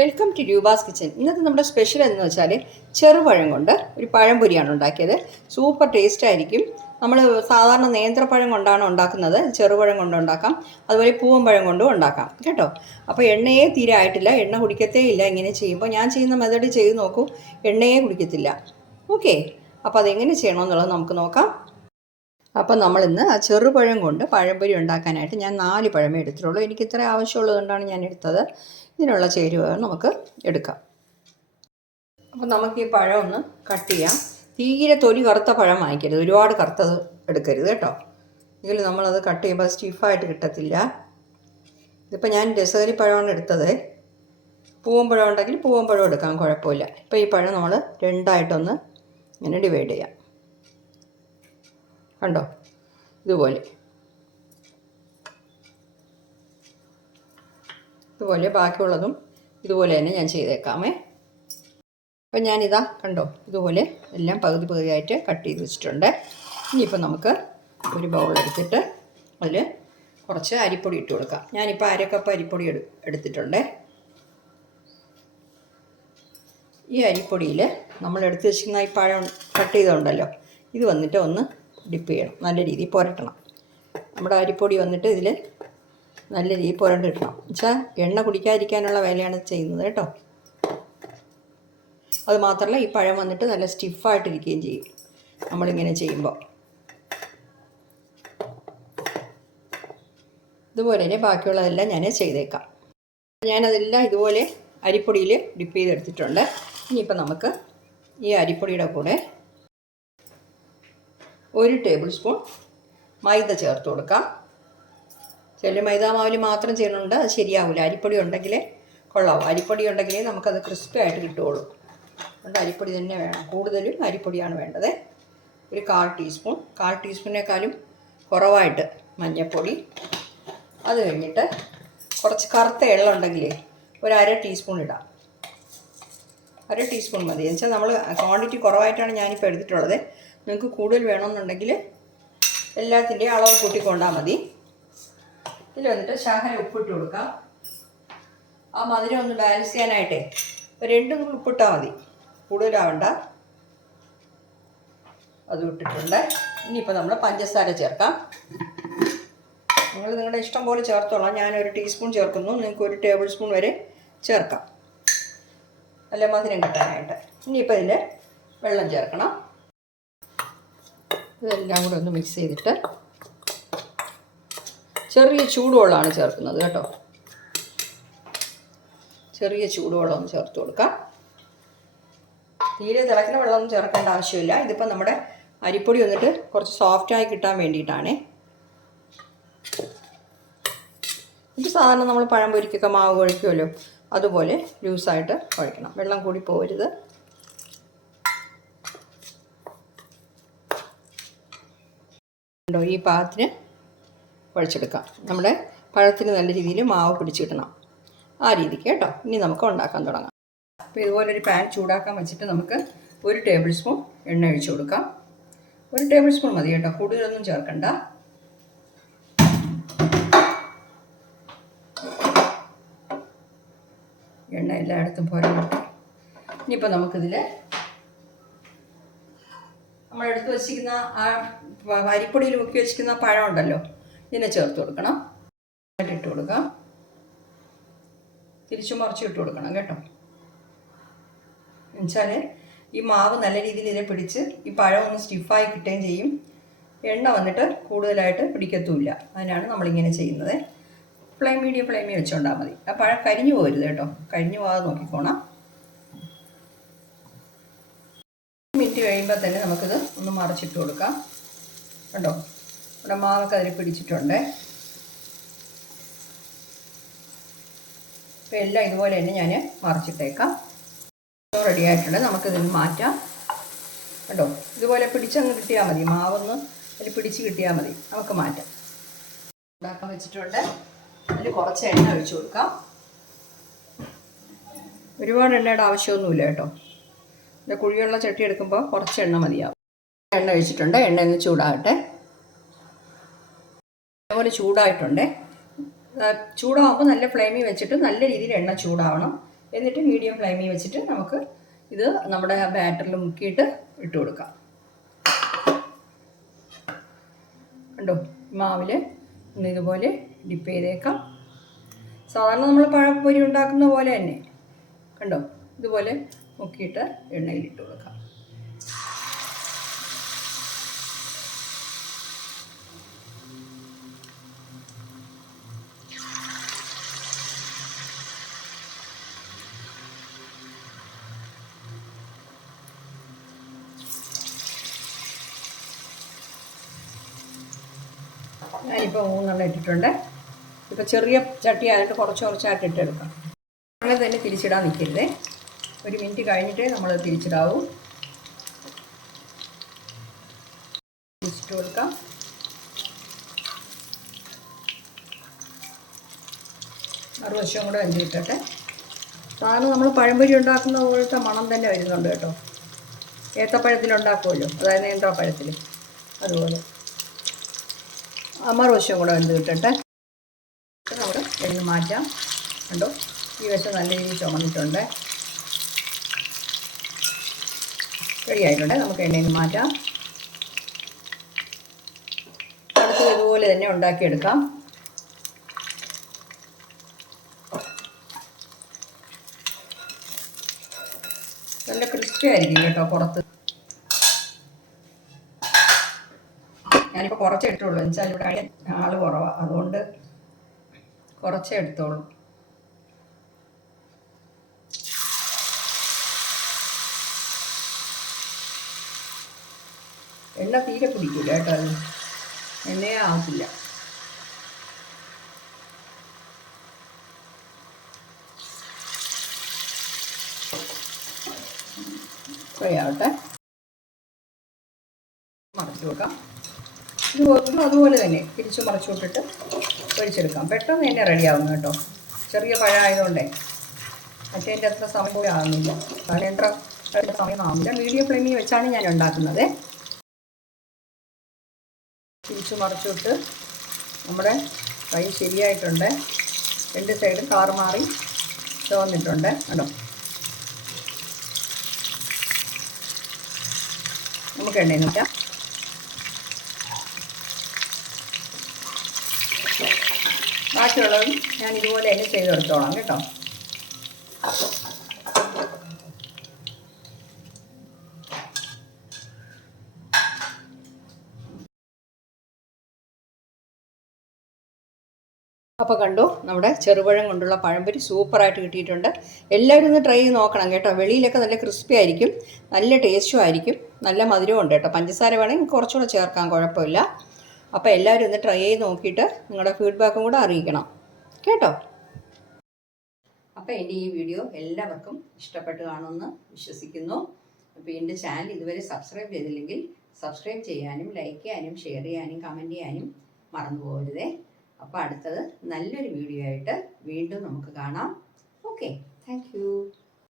Welcome to Roopa's kitchen ഇന്നത്തെ നമ്മുടെ special എന്ന് വെച്ചാൽ ചെറുപഴം കൊണ്ട് ഒരു പഴംപൊരിയാണ് ഉണ്ടാക്കിയത്. സൂപ്പർ ടേസ്റ്റ് ആയിരിക്കും. നമ്മൾ സാധാരണ നേന്ത്രപ്പഴം കൊണ്ടാണ് ഉണ്ടാക്കുന്നത്. ചെറുപഴം കൊണ്ട് ഉണ്ടാക്കാം. അതുപോലെ പൂവമ്പഴം കൊണ്ടും ഉണ്ടാക്കാം. കേട്ടോ? അപ്പോൾ എണ്ണയെ തീരെ ആയിട്ടില്ല. എണ്ണ കുടിക്കത്തേ ഇല്ല ഇങ്ങനെ ചെയ്യുമ്പോൾ ഞാൻ ചെയ്യുന്ന മെത്തേഡ് ചെയ്ത് നോക്കൂ. എണ്ണയെ കുടിക്കത്തില്ല. ഓക്കെ അപ്പോൾ അതെങ്ങനെ ചെയ്യണമെന്നുള്ളത് നമുക്ക് നോക്കാം. അപ്പം നമ്മളിന്ന് ആ ചെറുപഴം കൊണ്ട് പഴംപൊരി ഉണ്ടാക്കാനായിട്ട് ഞാൻ നാല് പഴമേ എടുത്തിട്ടുള്ളൂ. എനിക്ക് ഇത്ര ആവശ്യമുള്ളതുകൊണ്ടാണ് ഞാൻ എടുത്തത്. ഇതിനുള്ള ചേരുവ നമുക്ക് എടുക്കാം. അപ്പം നമുക്ക് ഈ പഴം ഒന്ന് കട്ട് ചെയ്യാം. തീരെ തൊലി കറുത്ത പഴം വാങ്ങിക്കരുത്. ഒരുപാട് കറുത്തത് എടുക്കരുത് കേട്ടോ. എങ്കിൽ നമ്മളത് കട്ട് ചെയ്യുമ്പോൾ സ്റ്റിഫായിട്ട് കിട്ടത്തില്ല. ഇതിപ്പോൾ ഞാൻ രസകരി പഴമാണ് എടുത്തത്. പൂവമ്പഴം ഉണ്ടെങ്കിൽ പൂവമ്പഴം എടുക്കാം കുഴപ്പമില്ല. ഇപ്പോൾ ഈ പഴം നമ്മൾ രണ്ടായിട്ടൊന്ന് ഇങ്ങനെ ഡിവൈഡ് ചെയ്യാം. കണ്ടോ? ഇതുപോലെ. ഇതുപോലെ ബാക്കിയുള്ളതും ഇതുപോലെ തന്നെ ഞാൻ ചെയ്തേക്കാമേ അപ്പം ഞാനിതാ കണ്ടോ ഇതുപോലെ എല്ലാം പകുതി പകുതിയായിട്ട് കട്ട് ചെയ്ത് വെച്ചിട്ടുണ്ട്. ഇനിയിപ്പോൾ നമുക്ക് ഒരു ബൗളെടുത്തിട്ട് അതിൽ കുറച്ച് അരിപ്പൊടി ഇട്ട് കൊടുക്കാം. ഞാനിപ്പോൾ അര കപ്പ് അരിപ്പൊടി എടു എടുത്തിട്ടുണ്ട്. ഈ അരിപ്പൊടിയിൽ നമ്മൾ എടുത്ത് വെച്ചിരുന്ന ഈ പഴം കട്ട് ചെയ്തുണ്ടല്ലോ ഇത് വന്നിട്ട് ഒന്ന് ഡിപ്പ് ചെയ്യണം. നല്ല രീതിയിൽ പുരട്ടണം. നമ്മുടെ അരിപ്പൊടി വന്നിട്ട് ഇതിൽ നല്ല രീതിയിൽ പുരണ്ട് കിട്ടണം വെച്ചാൽ എണ്ണ കുടിക്കാതിരിക്കാനുള്ള വേലയാണ് ചെയ്യുന്നത് കേട്ടോ. അത് മാത്രമല്ല ഈ പഴം വന്നിട്ട് നല്ല സ്റ്റിഫായിട്ടിരിക്കുകയും ചെയ്യും. നമ്മളിങ്ങനെ ചെയ്യുമ്പോൾ ഇതുപോലെ തന്നെ ബാക്കിയുള്ളതെല്ലാം ഞാൻ ചെയ്തേക്കാം. ഞാനതെല്ലാം ഇതുപോലെ അരിപ്പൊടിയിൽ ഡിപ്പ് ചെയ്തെടുത്തിട്ടുണ്ട്. ഇനിയിപ്പോൾ നമുക്ക് ഈ അരിപ്പൊടിയുടെ കൂടെ ഒരു ടേബിൾ സ്പൂൺ മൈദ ചേർത്ത് കൊടുക്കാം. ചില മൈദ മാവിൽ മാത്രം ചെയ്യണമുണ്ട് അത് ശരിയാവില്ല അരിപ്പൊടി ഉണ്ടെങ്കിലേ കൊള്ളാവും. അരിപ്പൊടി ഉണ്ടെങ്കിലേ നമുക്കത് ക്രിസ്പി ആയിട്ട് കിട്ടുകയുള്ളൂ. അതുകൊണ്ട് അരിപ്പൊടി തന്നെ വേണം. കൂടുതലും അരിപ്പൊടിയാണ് വേണ്ടത്. ഒരു കാൽ ടീസ്പൂൺ. കാൽ ടീസ്പൂണിനേക്കാളും കുറവായിട്ട് മഞ്ഞൾപ്പൊടി അത് കഴിഞ്ഞിട്ട് കുറച്ച് കറുത്ത എള്ള ഉണ്ടെങ്കിലേ ഒരു അര ടീസ്പൂൺ ഇടാം. അര ടീസ്പൂൺ മതി. എന്ന് വെച്ചാൽ നമ്മൾ ക്വാണ്ടിറ്റി കുറവായിട്ടാണ് ഞാനിപ്പോൾ എടുത്തിട്ടുള്ളത്. നിങ്ങൾക്ക് കൂടുതൽ വേണമെന്നുണ്ടെങ്കിൽ എല്ലാത്തിന്റെയും അളവ് കൂട്ടിക്കൊണ്ടാൽ മതി. ഇതിൽ വന്നിട്ട് ശാഖര ഉപ്പിട്ട് കൊടുക്കാം. ആ മധുരം ഒന്ന് ബാലൻസ് ചെയ്യാനായിട്ടേ ഒരു രണ്ട് നൂറ് ഉപ്പിട്ടാൽ മതി. കൂടുതലാവണ്ട. അത് ഇട്ടിട്ടുണ്ട്. ഇനിയിപ്പോൾ നമ്മൾ പഞ്ചസാര ചേർക്കാം. നിങ്ങൾ നിങ്ങളുടെ ഇഷ്ടം പോലെ ചേർത്തോളാം. ഞാനൊരു ടീസ്പൂൺ ചേർക്കുന്നു. നിങ്ങൾക്ക് ഒരു ടേബിൾ സ്പൂൺ വരെ ചേർക്കാം. നല്ല മധുരം കിട്ടാനായിട്ട്. ഇനിയിപ്പോൾ ഇതിൽ വെള്ളം ചേർക്കണം. ഇതെല്ലാം കൂടെ ഒന്ന് മിക്സ് ചെയ്തിട്ട് ചെറിയ ചൂടുവെള്ളമാണ് ചേർക്കുന്നത് കേട്ടോ. ചെറിയ ചൂടുവെള്ളം ഒന്ന് ചേർത്ത് കൊടുക്കാം. തീരെ തിളക്കുന്ന വെള്ളമൊന്നും ചേർക്കേണ്ട ആവശ്യമില്ല. ഇതിപ്പോൾ നമ്മുടെ അരിപ്പൊടി വന്നിട്ട് കുറച്ച് സോഫ്റ്റായി കിട്ടാൻ വേണ്ടിയിട്ടാണേ. ഇത് സാധാരണ നമ്മൾ പഴം പൊരിക്കൊക്കെ മാവ് കുഴയ്ക്കുമല്ലോ അതുപോലെ ലൂസായിട്ട് കുഴക്കണം. വെള്ളം കൂടി പോകരുത് ഉണ്ടോ? ഈ പാകത്തിന് കുഴച്ചെടുക്കാം. നമ്മുടെ പഴത്തിന് നല്ല രീതിയിൽ മാവ് പിടിച്ച് കിട്ടണം. ആ രീതിക്ക് കേട്ടോ. ഇനി നമുക്ക് ഉണ്ടാക്കാൻ തുടങ്ങാം. അപ്പോൾ ഇതുപോലൊരു പാൻ ചൂടാക്കാൻ വെച്ചിട്ട് നമുക്ക് ഒരു ടേബിൾ സ്പൂൺ എണ്ണ ഒഴിച്ചു കൊടുക്കാം. ഒരു ടേബിൾ സ്പൂൺ മതി കേട്ടോ. കൂടുതലൊന്നും ചേർക്കണ്ട. എണ്ണ എല്ലായിടത്തും പോരാ ഇനിയിപ്പോൾ നമുക്കിതിൽ നമ്മൾ എടുത്ത് വെച്ചിരിക്കുന്ന ആ അരിപ്പൊടിയിൽ മുക്കി വെച്ചിരിക്കുന്ന പഴം ഉണ്ടല്ലോ ഇതിനെ ചേർത്ത് കൊടുക്കണം. ഇട്ട് കൊടുക്കാം തിരിച്ചു മറിച്ച് ഇട്ട് കൊടുക്കണം കേട്ടോ. എന്നുവെച്ചാൽ ഈ മാവ് നല്ല രീതിയിൽ ഇതിനെ പിടിച്ച് ഈ പഴം ഒന്ന് സ്റ്റിഫായി കിട്ടുകയും ചെയ്യും. എണ്ണ വന്നിട്ട് കൂടുതലായിട്ട് പിടിക്കത്തുമില്ല. അതിനാണ് നമ്മളിങ്ങനെ ചെയ്യുന്നത്. ഫ്ലെയിം മീഡിയം ഫ്ലെയിമിൽ വെച്ചുകൊണ്ടാൽ മതി. ആ പഴം കരിഞ്ഞു പോകരുത് കേട്ടോ. കരിഞ്ഞു പോകാതെ നോക്കിക്കോണം. മിനിറ്റ് കഴിയുമ്പോൾ തന്നെ നമുക്കിത് ഒന്ന് മറിച്ചിട്ട് കൊടുക്കാം. കണ്ടോ? ഇവിടെ മാവൊക്കെ അതിൽ പിടിച്ചിട്ടുണ്ട്. അപ്പോൾ എല്ലാം ഇതുപോലെ തന്നെ ഞാൻ മറിച്ചിട്ടേക്കാം. റെഡി ആയിട്ടുണ്ട്. നമുക്കിതിൽ മാറ്റാം. കണ്ടോ? ഇതുപോലെ പിടിച്ചങ്ങ് കിട്ടിയാൽ മതി. മാവൊന്ന് അതിൽ പിടിച്ച് കിട്ടിയാൽ മതി. നമുക്ക് മാറ്റാം. ഉണ്ടാക്കാൻ വെച്ചിട്ടുണ്ട്. അതിൽ കുറച്ച് എണ്ണ ഒഴിച്ചു കൊടുക്കാം. ഒരുപാട് എണ്ണയുടെ ആവശ്യമൊന്നുമില്ല കേട്ടോ. കുഴിയുള്ള ചട്ടി എടുക്കുമ്പോൾ കുറച്ച് എണ്ണ മതിയാവും. എണ്ണ ഒഴിച്ചിട്ടുണ്ട്. എണ്ണ ഒന്ന് ചൂടാകട്ടെ. അതുപോലെ ചൂടായിട്ടുണ്ട്. ചൂടാകുമ്പോൾ നല്ല ഫ്ലെയിമിൽ വെച്ചിട്ട് നല്ല രീതിയിൽ എണ്ണ ചൂടാവണം. എന്നിട്ട് മീഡിയം ഫ്ലെയിമിൽ വെച്ചിട്ട് നമുക്ക് ഇത് നമ്മുടെ ബാറ്ററിൽ മുക്കിയിട്ട് ഇട്ട് കൊടുക്കാം. കണ്ടോ? മാവിൽ ഇതുപോലെ ഡിപ്പ് ചെയ്തേക്കാം. സാധാരണ നമ്മൾ പഴപ്പൊരി ഉണ്ടാക്കുന്ന പോലെ തന്നെ. കണ്ടോ? ഇതുപോലെ മുക്കിയിട്ട് എണ്ണയിൽ ഇട്ട് കൊടുക്കാം. ഞാനിപ്പോൾ മൂന്നെണ്ണം ഇട്ടിട്ടുണ്ട്. ഇപ്പോൾ ചെറിയ ചട്ടി ആയിട്ട് കുറച്ച് കുറച്ചായിട്ട് ഇട്ടെടുക്കാം അങ്ങനെ തന്നെ തിരിച്ചിടാൻ നിൽക്കരുതേ. ഒരു മിനിറ്റ് കഴിഞ്ഞിട്ടേ നമ്മൾ തിരിച്ചിടാവൂ. തിരിച്ചിട്ട് കൊടുക്കാം. മറുവശം കൂടെ അഞ്ച് കിട്ടട്ടെ സാധനം നമ്മൾ പഴംപൊരി ഉണ്ടാക്കുന്ന പോലത്തെ മണം തന്നെ വരുന്നുണ്ട് കേട്ടോ. ഏത്തപ്പഴത്തിലുണ്ടാക്കുമല്ലോ അതായത് നേന്ത്രപ്പഴത്തിൽ. അതുപോലെ. മറുവശം കൂടെ വെന്ത് കിട്ടട്ടെ. നമ്മുടെ എണ്ണ മാറ്റാം. കണ്ടോ? ഈ വശം നല്ല രീതിയിൽ ചുമന്നിട്ടുണ്ട്. റെഡി ആയിട്ടുണ്ട്. നമുക്ക് എണ്ണയിൽ മാറ്റാം. അടുത്ത് ഇതുപോലെ തന്നെ ഉണ്ടാക്കിയെടുക്കാം. നല്ല ക്രിസ്പി ആയിരിക്കും കേട്ടോ പുറത്ത്. ഞാനിപ്പോൾ കുറച്ചേ ഇട്ടുള്ളൂ എന്നുവെച്ചാൽ ഇവിടെ ആൾ കുറവാണ് അതുകൊണ്ട് കുറച്ചേ എടുത്തോളൂ. എണ്ണ തീരെ പിടിക്കില്ല കേട്ടോ എണ്ണയെ ആവട്ടെ മറച്ചു വെക്കാം ഇത് വെക്കുമ്പോൾ അതുപോലെ തന്നെ തിരിച്ചു മറച്ചു വിട്ടിട്ട് പൊരിച്ചെടുക്കാം പെട്ടെന്ന് തന്നെ റെഡിയാവുന്നു കേട്ടോ. ചെറിയ പഴമായതുകൊണ്ടേ മറ്റേന്റെ അത്ര സമയം ആകുന്നില്ല കാരണം എത്ര സമയം ആവുന്നില്ല. മീഡിയം ഫ്ലെയിമിൽ വെച്ചാണ് ഞാൻ ഉണ്ടാക്കുന്നത്. തിരിച്ചു മറിച്ചിട്ട് നമ്മുടെ കൈ ശരിയായിട്ടുണ്ട്. രണ്ട് സൈഡും താറുമാറി മാറി ചുവന്നിട്ടുണ്ട് കണ്ടോ? നമുക്ക് എണ്ണയിൽ നിൽക്കാം ബാക്കിയുള്ളതും ഞാൻ ഇതുപോലെ തന്നെ ചെയ്തെടുത്തോളാം കേട്ടോ. അപ്പോൾ കണ്ടു നമ്മുടെ ചെറുപഴം കൊണ്ടുള്ള പഴംപൊരി സൂപ്പറായിട്ട് കിട്ടിയിട്ടുണ്ട്. എല്ലാവരും ഒന്ന് ട്രൈ ചെയ്ത് നോക്കണം കേട്ടോ. വെളിയിലൊക്കെ നല്ല ക്രിസ്പി ആയിരിക്കും നല്ല ടേസ്റ്റും ആയിരിക്കും നല്ല മധുരവും ഉണ്ട് കേട്ടോ. പഞ്ചസാര വേണമെങ്കിൽ കുറച്ചുകൂടെ ചേർക്കാൻ കുഴപ്പമില്ല. അപ്പോൾ എല്ലാവരും ഒന്ന് ട്രൈ ചെയ്ത് നോക്കിയിട്ട് നിങ്ങളുടെ ഫീഡ്ബാക്കും കൂടെ അറിയിക്കണം കേട്ടോ. അപ്പോൾ എന്റെ ഈ വീഡിയോ എല്ലാവർക്കും ഇഷ്ടപ്പെട്ട് കാണുമെന്ന് വിശ്വസിക്കുന്നു. അപ്പോൾ എന്റെ ചാനൽ ഇതുവരെ സബ്സ്ക്രൈബ് ചെയ്തില്ലെങ്കിൽ സബ്സ്ക്രൈബ് ചെയ്യാനും ലൈക്ക് ചെയ്യാനും ഷെയർ ചെയ്യാനും കമന്റ് ചെയ്യാനും മറന്നു പോകരുതേ അപ്പോൾ അടുത്തത് നല്ലൊരു വീഡിയോ ആയിട്ട് വീണ്ടും നമുക്ക് കാണാം. Okay thank